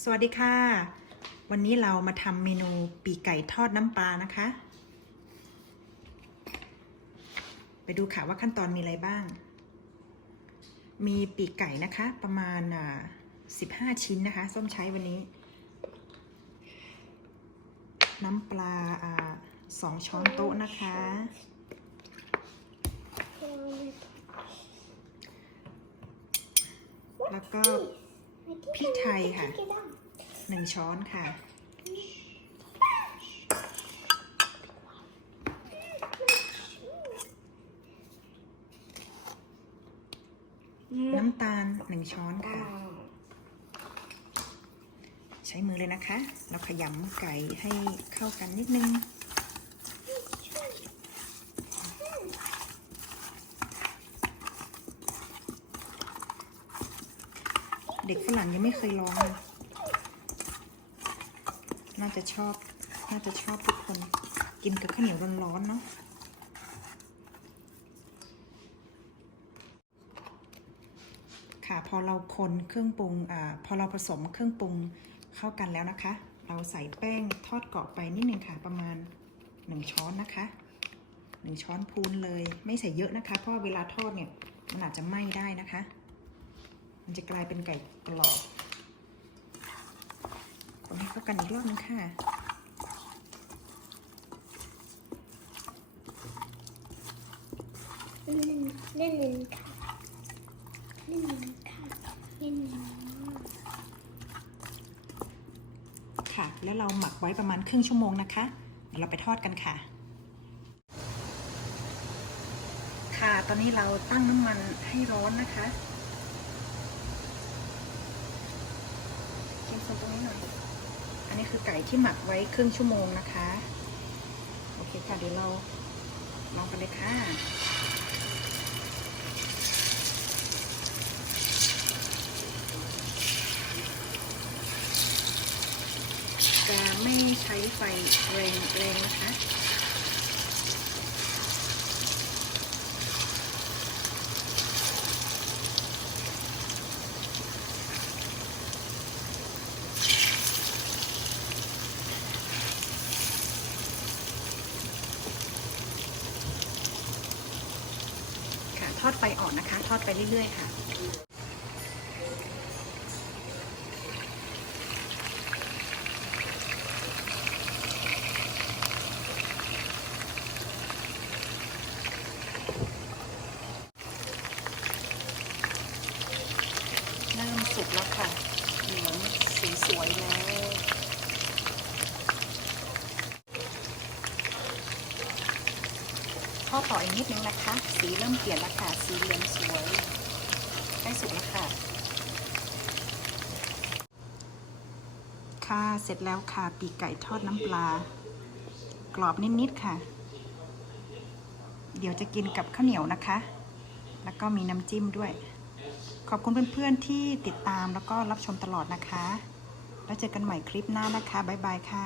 สวัสดีค่ะ วันนี้เรามาทำเมนูปีกไก่ทอดน้ำปลานะคะ ไปดูค่ะว่าขั้นตอนมีอะไรบ้าง มีปีกไก่นะคะประมาณอ่า15 ชิ้นนะคะ ส้มใช้วันนี้ น้ำปลาอ่าสองช้อนโต๊ะนะคะ แล้วก็ พริกไทยค่ะหนึ่งช้อนค่ะ น้ำตาลหนึ่งช้อนค่ะ ใช้มือเลยนะคะ เราขยำไก่ให้เข้ากันนิดนึง เด็กฝรั่งยังไม่เคยลองเลยน่าจะชอบ น่าจะชอบทุกคน กินกับข้าวเหนียวร้อนๆเนาะค่ะพอเราคนเครื่องปรุงอ่าพอเราผสมเครื่องปรุงเข้ากันแล้วนะคะ เราใส่แป้งทอดกรอบไปนิดนึงค่ะประมาณ 1 ช้อนนะคะ 1 ช้อนพูนเลยไม่ใส่เยอะนะคะ เพราะเวลาทอดเนี่ยมันอาจจะไหม้ได้นะคะ มันจะกลายเป็นไก่กรอบคนให้เข้ากันอีกรอบนึงค่ะเล่นเล่นเล่นค่ะเล่นเล่นค่ะเล่นเล่นค่ะ แล้วเราหมักไว้ประมาณครึ่งชั่วโมงนะคะ เดี๋ยวเราไปทอดกันค่ะ ค่ะ ตอนนี้เราตั้งน้ำมันให้ร้อนนะคะ กินส่วนตรงนี้หน่อย อันนี้คือไก่ที่หมักไว้ครึ่งชั่วโมงนะคะ โอเคค่ะเดี๋ยวเราลองกันเลยค่ะจะไม่ใช้ไฟแรงแรงนะคะ ทอดไฟอ่อนนะคะ ทอดไปเรื่อยๆค่ะ เริ่มสุกแล้วค่ะ เหลืองสีสวยแล้ว ทอดต่ออีกนิดนึงนะคะ สีเริ่มเปลี่ยนแล้วค่ะ สีเหลืองสวยใกล้สุกแล้วค่ะ ค่ะ เสร็จแล้วค่ะ ปีกไก่ทอดน้ำปลา กรอบนิดๆค่ะ เดี๋ยวจะกินกับข้าวเหนียวนะคะ แล้วก็มีน้ำจิ้มด้วย ขอบคุณเพื่อนๆที่ติดตามแล้วก็รับชมตลอดนะคะ แล้วเจอกันใหม่คลิปหน้านะคะ บ๊ายบายค่ะ